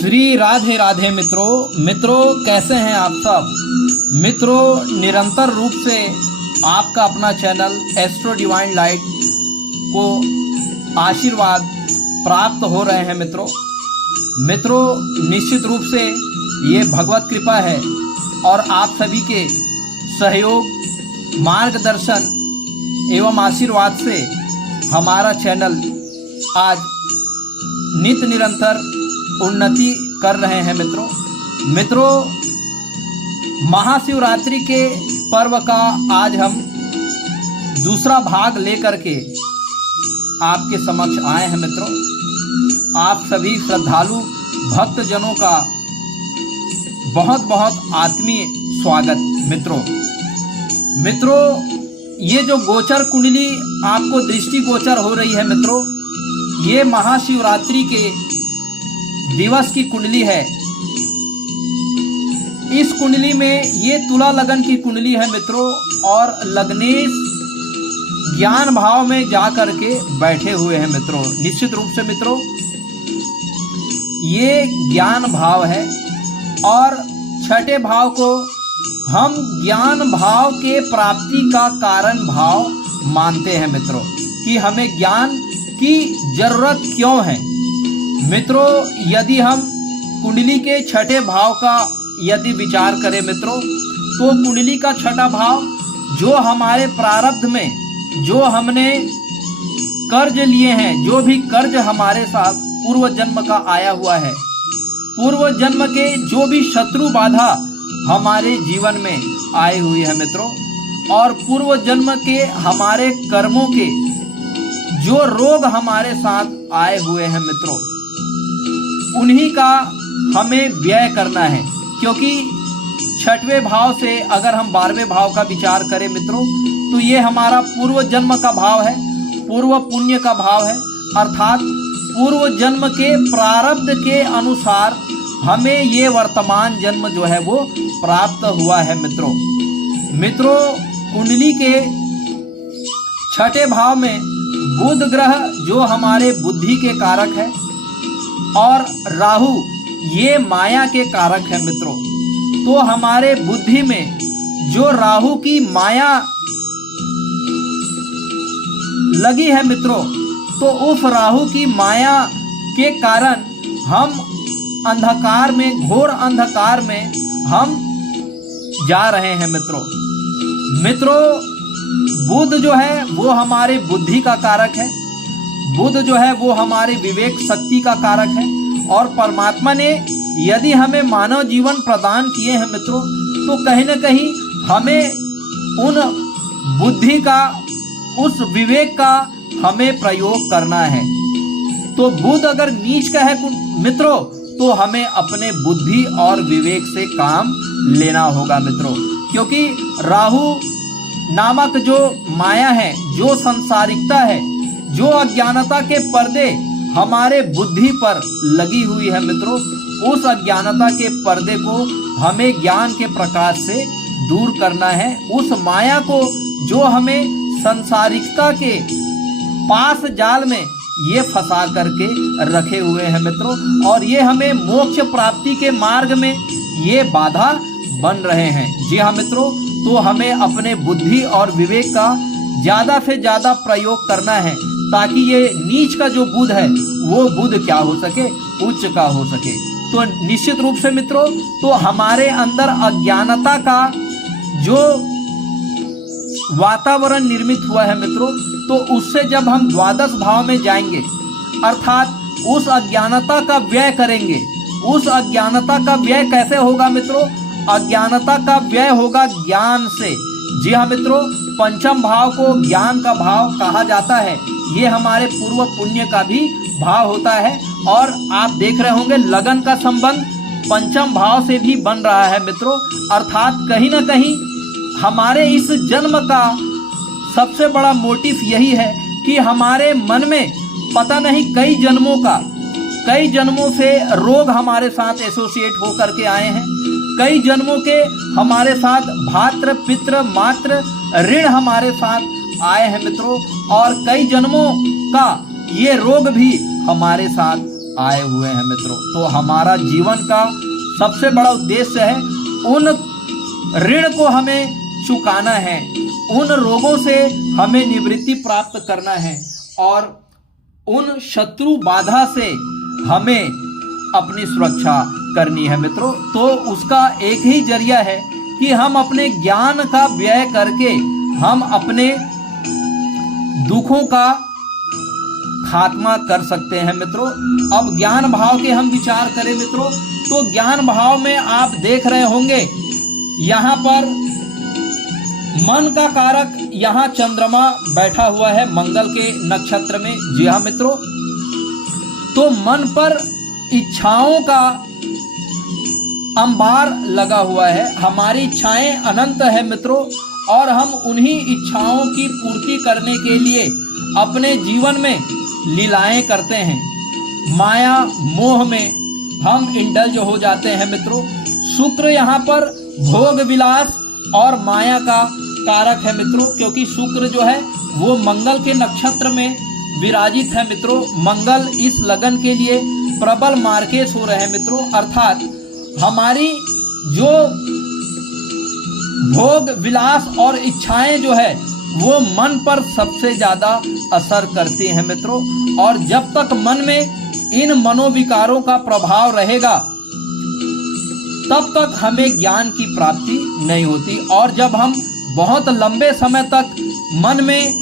श्री राधे राधे मित्रों कैसे हैं आप सब। मित्रों निरंतर रूप से आपका अपना चैनल एस्ट्रो डिवाइन लाइट को आशीर्वाद प्राप्त हो रहे हैं। मित्रों निश्चित रूप से ये भगवत कृपा है और आप सभी के सहयोग मार्गदर्शन एवं आशीर्वाद से हमारा चैनल आज नित्य निरंतर उन्नति कर रहे हैं। मित्रों महाशिवरात्रि के पर्व का आज हम दूसरा भाग लेकर के आपके समक्ष आए हैं। आप सभी श्रद्धालु भक्तजनों का बहुत बहुत आत्मीय स्वागत। मित्रों ये जो गोचर कुंडली आपको दृष्टि गोचर हो रही है ये महाशिवरात्रि के दिवस की कुंडली है। इस कुंडली में ये तुला लगन की कुंडली है और लग्नेश ज्ञान भाव में जा करके बैठे हुए हैं। निश्चित रूप से ये ज्ञान भाव है और छठे भाव को हम ज्ञान भाव के प्राप्ति का कारण भाव मानते हैं कि हमें ज्ञान की जरूरत क्यों है। यदि हम कुंडली के छठे भाव का यदि विचार करें तो कुंडली का छठा भाव जो हमारे प्रारब्ध में जो हमने कर्ज लिए हैं, जो भी कर्ज हमारे साथ पूर्व जन्म का आया हुआ है, पूर्व जन्म के जो भी शत्रु बाधा हमारे जीवन में आई हुई है और पूर्व जन्म के हमारे कर्मों के जो रोग हमारे साथ आए हुए हैं उन्हीं का हमें व्यय करना है। क्योंकि छठवें भाव से अगर हम 12वें भाव का विचार करें तो ये हमारा पूर्व जन्म का भाव है, पूर्व पुण्य का भाव है। अर्थात पूर्व जन्म के प्रारब्ध के अनुसार हमें ये वर्तमान जन्म जो है वो प्राप्त हुआ है। मित्रों कुंडली के छठे भाव में बुध ग्रह जो हमारे बुद्धि के कारक है और राहु ये माया के कारक है। तो हमारे बुद्धि में जो राहु की माया लगी है तो उस राहु की माया के कारण हम अंधकार में, घोर अंधकार में हम जा रहे हैं। मित्रों बुध जो है वो हमारे बुद्धि का कारक है, बुध जो है वो हमारे विवेक शक्ति का कारक है। और परमात्मा ने यदि हमें मानव जीवन प्रदान किए हैं तो कहीं न कहीं हमें उन बुद्धि का, उस विवेक का हमें प्रयोग करना है। तो बुध अगर नीच का है तो हमें अपने बुद्धि और विवेक से काम लेना होगा क्योंकि राहु नामक जो माया है, जो संसारिकता है, जो अज्ञानता के पर्दे हमारे बुद्धि पर लगी हुई है उस अज्ञानता के पर्दे को हमें ज्ञान के प्रकाश से दूर करना है। उस माया को जो हमें संसारिकता के पास जाल में ये फंसा करके रखे हुए हैं और ये हमें मोक्ष प्राप्ति के मार्ग में ये बाधा बन रहे हैं। जी हाँ तो हमें अपने बुद्धि और विवेक का ज़्यादा से ज़्यादा प्रयोग करना है ताकि ये नीच का जो बुध है वो बुध क्या हो सके, उच्च का हो सके। तो निश्चित रूप से तो हमारे अंदर अज्ञानता का जो वातावरण निर्मित हुआ है तो उससे जब हम द्वादश भाव में जाएंगे अर्थात उस अज्ञानता का व्यय करेंगे। उस अज्ञानता का व्यय कैसे होगा अज्ञानता का व्यय होगा ज्ञान से। जी हाँ पंचम भाव को ज्ञान का भाव कहा जाता है। ये हमारे पूर्व पुण्य का भी भाव होता है और आप देख रहे होंगे लगन का संबंध पंचम भाव से भी बन रहा है अर्थात कहीं ना कहीं हमारे इस जन्म का सबसे बड़ा मोटिव यही है कि हमारे मन में पता नहीं कई जन्मों से रोग हमारे साथ एसोसिएट हो करके आए हैं, कई जन्मों के हमारे साथ भात्र पितृ मात्र ऋण हमारे साथ आए हैं और कई जन्मों का ये रोग भी हमारे साथ आए हुए हैं मित्रों। तो हमारा जीवन का सबसे बड़ा उद्देश्य है उन ऋण को हमें चुकाना है, उन रोगों से हमें निवृत्ति प्राप्त करना है और उन शत्रु बाधा से हमें अपनी सुरक्षा करनी है मित्रों। तो उसका एक ही जरिया है कि हम अपने ज्ञान का व्यय करके हम अपने दुखों का खात्मा कर सकते हैं मित्रों। अब ज्ञान भाव के हम विचार करें मित्रों, तो ज्ञान भाव में आप देख रहे होंगे यहाँ पर मन का कारक, यहाँ चंद्रमा बैठा हुआ है मंगल के नक्षत्र में। जी हाँ मित्रों, तो मन पर इच्छाओं का अंबार लगा हुआ है। हमारी इच्छाएं अनंत है मित्रों और हम उन्हीं इच्छाओं की पूर्ति करने के लिए अपने जीवन में लीलाएं करते हैं। माया मोह में हम इंडल्ज हो जाते हैं मित्रों। शुक्र यहाँ पर भोग विलास और माया का कारक है मित्रों, क्योंकि शुक्र जो है वो मंगल के नक्षत्र में विराजित है मित्रों। मंगल इस लगन के लिए प्रबल मार्केश हो रहे हैं मित्रों, अर्थात हमारी जो भोग विलास और इच्छाएं जो है वो मन पर सबसे ज्यादा असर करती हैं मित्रों। और जब तक मन में इन मनोविकारों का प्रभाव रहेगा तब तक हमें ज्ञान की प्राप्ति नहीं होती। और जब हम बहुत लंबे समय तक मन में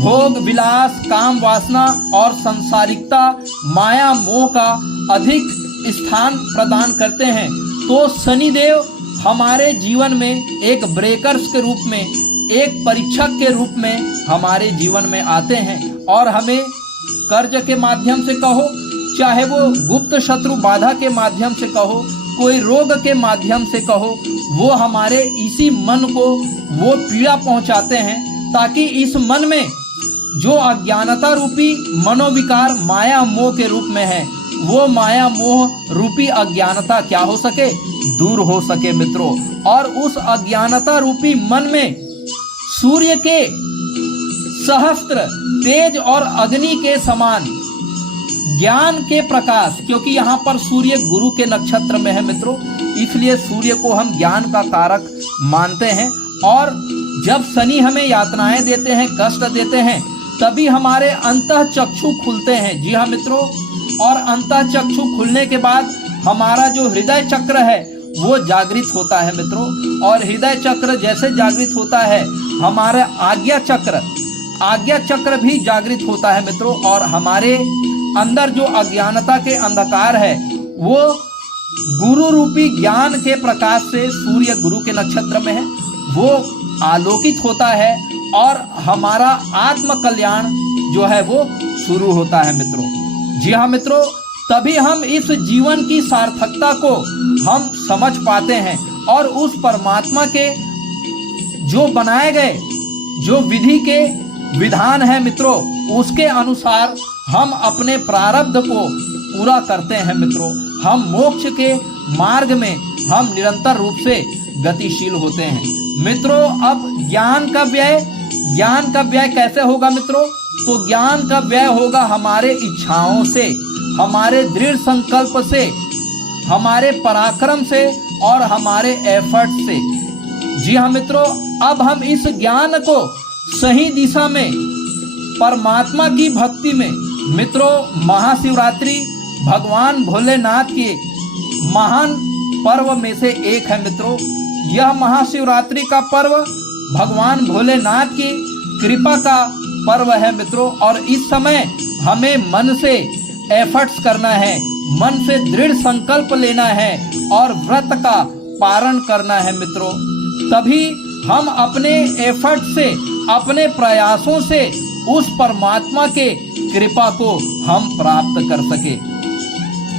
भोग विलास, काम वासना और संसारिकता, माया मोह का अधिक स्थान प्रदान करते हैं तो शनिदेव हमारे जीवन में एक ब्रेकर्स के रूप में, एक परीक्षक के रूप में हमारे जीवन में आते हैं और हमें कर्ज के माध्यम से कहो, चाहे वो गुप्त शत्रु बाधा के माध्यम से कहो, कोई रोग के माध्यम से कहो, वो हमारे इसी मन को वो पीड़ा पहुंचाते हैं ताकि इस मन में जो अज्ञानता रूपी मनोविकार माया मोह के रूप में है, वो माया मोह रूपी अज्ञानता क्या हो सके, दूर हो सके मित्रों। और उस अज्ञानता रूपी मन में सूर्य के सहस्त्र तेज और अग्नि के समान ज्ञान के प्रकाश, क्योंकि यहाँ पर सूर्य गुरु के नक्षत्र में है मित्रों, इसलिए सूर्य को हम ज्ञान का कारक मानते हैं। और जब शनि हमें यातनाएं देते हैं, कष्ट देते हैं, तभी हमारे अंतः चक्षु खुलते हैं। जी हाँ मित्रों, और अंतः चक्षु खुलने के बाद हमारा जो हृदय चक्र है वो जागृत होता है मित्रों। और हृदय चक्र जैसे जागृत होता है, हमारा आज्ञा चक्र भी जागृत होता है मित्रों। और हमारे अंदर जो अज्ञानता के अंधकार है वो गुरु रूपी ज्ञान के प्रकाश से, सूर्य गुरु के नक्षत्र में है, वो आलोकित होता है और हमारा आत्म कल्याण जो है वो शुरू होता है मित्रों। जी हाँ मित्रों, तभी हम इस जीवन की सार्थकता को हम समझ पाते हैं और उस परमात्मा के जो बनाए गए जो विधि के विधान है मित्रों, उसके अनुसार हम अपने प्रारब्ध को पूरा करते हैं मित्रों। हम मोक्ष के मार्ग में हम निरंतर रूप से गतिशील होते हैं मित्रों। अब ज्ञान का व्यय कैसे होगा मित्रों? तो ज्ञान का व्यय होगा हमारे इच्छाओं से, हमारे दृढ़ संकल्प से, हमारे पराक्रम से और हमारे एफर्ट से। जी हाँ मित्रों, अब हम इस ज्ञान को सही दिशा में परमात्मा की भक्ति में मित्रों, महाशिवरात्रि भगवान भोलेनाथ के महान पर्व में से एक है मित्रों। यह महाशिवरात्रि का पर्व भगवान भोलेनाथ की कृपा का पर्व है मित्रों। और इस समय हमें मन से एफर्ट्स करना है, मन से दृढ़ संकल्प लेना है और व्रत का पारण करना है मित्रों। तभी हम अपने एफर्ट से, अपने प्रयासों से उस परमात्मा के कृपा को हम प्राप्त कर सके।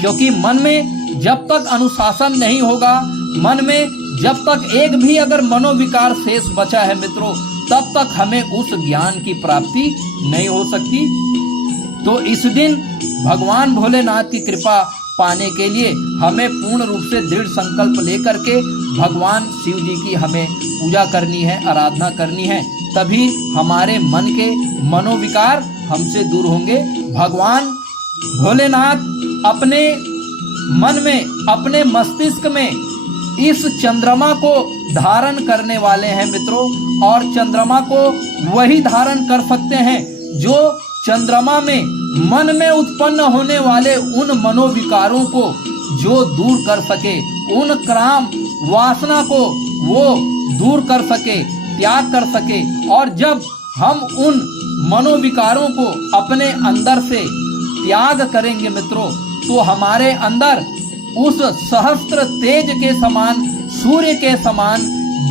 क्योंकि मन में जब तक अनुशासन नहीं होगा, मन में जब तक एक भी अगर मनोविकार शेष बचा है मित्रों, तब तक हमें उस ज्ञान की प्राप्ति नहीं हो सकती। तो इस दिन भगवान भोलेनाथ की कृपा पाने के लिए हमें पूर्ण रूप से दृढ़ संकल्प लेकर के भगवान शिव जी की हमें पूजा करनी है, आराधना करनी है। तभी हमारे मन के मनोविकार हमसे दूर होंगे। भगवान भोलेनाथ अपने मन में, अपने मस्तिष्क में इस चंद्रमा को धारण करने वाले हैं मित्रों। और चंद्रमा को वही धारण कर सकते हैं जो चंद्रमा में मन में उत्पन्न होने वाले उन मनोविकारों को जो दूर कर सके, उन काम वासना को वो दूर कर सके, त्याग कर सके। और जब हम उन मनोविकारों को अपने अंदर से त्याग करेंगे मित्रों, तो हमारे अंदर उस सहस्त्र तेज के समान, सूर्य के समान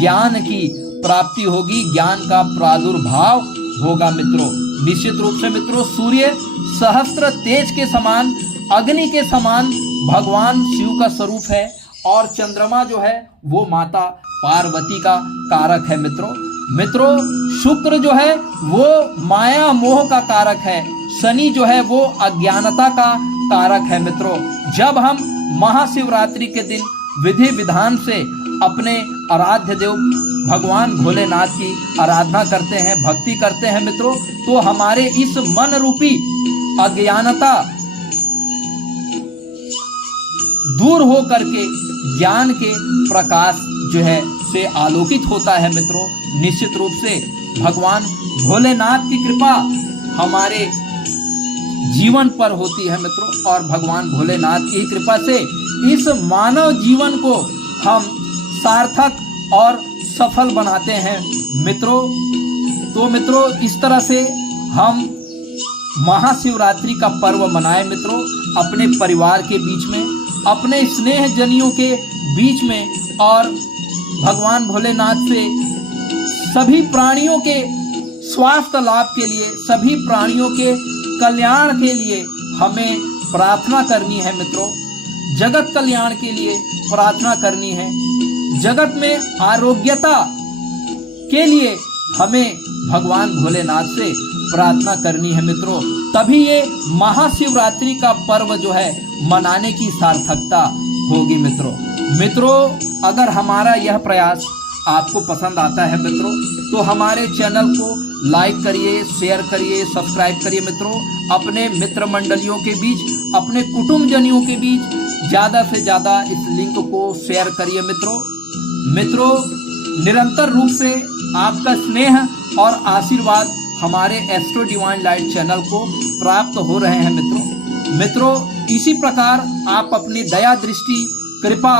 ज्ञान की प्राप्ति होगी, ज्ञान का प्रादुर्भाव होगा मित्रों। निश्चित रूप से मित्रों, सूर्य सहस्त्र तेज के समान, अग्नि के समान भगवान शिव का स्वरूप है। और चंद्रमा जो है वो माता पार्वती का कारक है मित्रों। शुक्र जो है वो माया मोह का कारक है। शनि जो है वो अज्ञानता का कारक है मित्रों। जब हम महाशिवरात्रि के दिन विधि विधान से अपने आराध्य देव भगवान भोलेनाथ की आराधना करते हैं, भक्ति करते हैं मित्रों, तो हमारे इस मन रूपी अज्ञानता दूर हो करके ज्ञान के प्रकाश जो है से आलोकित होता है मित्रों। निश्चित रूप से भगवान भोलेनाथ की कृपा हमारे जीवन पर होती है मित्रों। और भगवान भोलेनाथ की कृपा से इस मानव जीवन को हम सार्थक और सफल बनाते हैं मित्रों। तो मित्रों, इस तरह से हम महाशिवरात्रि का पर्व मनाएं मित्रों, अपने परिवार के बीच में, अपने स्नेहजनियों के बीच में। और भगवान भोलेनाथ से सभी प्राणियों के स्वास्थ्य लाभ के लिए, सभी प्राणियों के कल्याण के लिए हमें प्रार्थना करनी है मित्रों। जगत कल्याण के लिए प्रार्थना करनी है, जगत में आरोग्यता के लिए हमें भगवान भोलेनाथ से प्रार्थना करनी है मित्रों। तभी ये महाशिवरात्रि का पर्व जो है मनाने की सार्थकता होगी मित्रों। अगर हमारा यह प्रयास आपको पसंद आता है मित्रों, तो हमारे चैनल को लाइक करिए, शेयर करिए, सब्सक्राइब करिए मित्रों। अपने मित्र मंडलियों के बीच, अपने कुटुंबजनियों के बीच ज़्यादा से ज़्यादा इस लिंक को शेयर करिए मित्रों। निरंतर रूप से आपका स्नेह और आशीर्वाद हमारे एस्ट्रो डिवाइन लाइट चैनल को प्राप्त हो रहे हैं मित्रों। इसी प्रकार आप अपनी दया दृष्टि, कृपा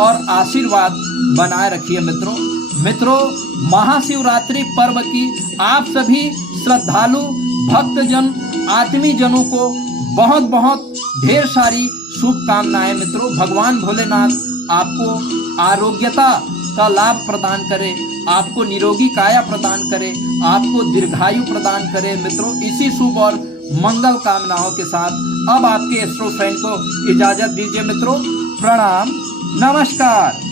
और आशीर्वाद बनाए रखिए मित्रों। महाशिवरात्रि पर्व की आप सभी श्रद्धालु भक्तजन, आत्मी जनों को बहुत बहुत ढेर सारी शुभकामनाएं मित्रों। भगवान भोलेनाथ आपको आरोग्यता का लाभ प्रदान करे, आपको निरोगी काया प्रदान करे, आपको दीर्घायु प्रदान करे मित्रों। इसी शुभ और मंगल कामनाओं के साथ अब आपके एस्ट्रो फ्रेंड को इजाजत दीजिए मित्रों। प्रणाम, नमस्कार।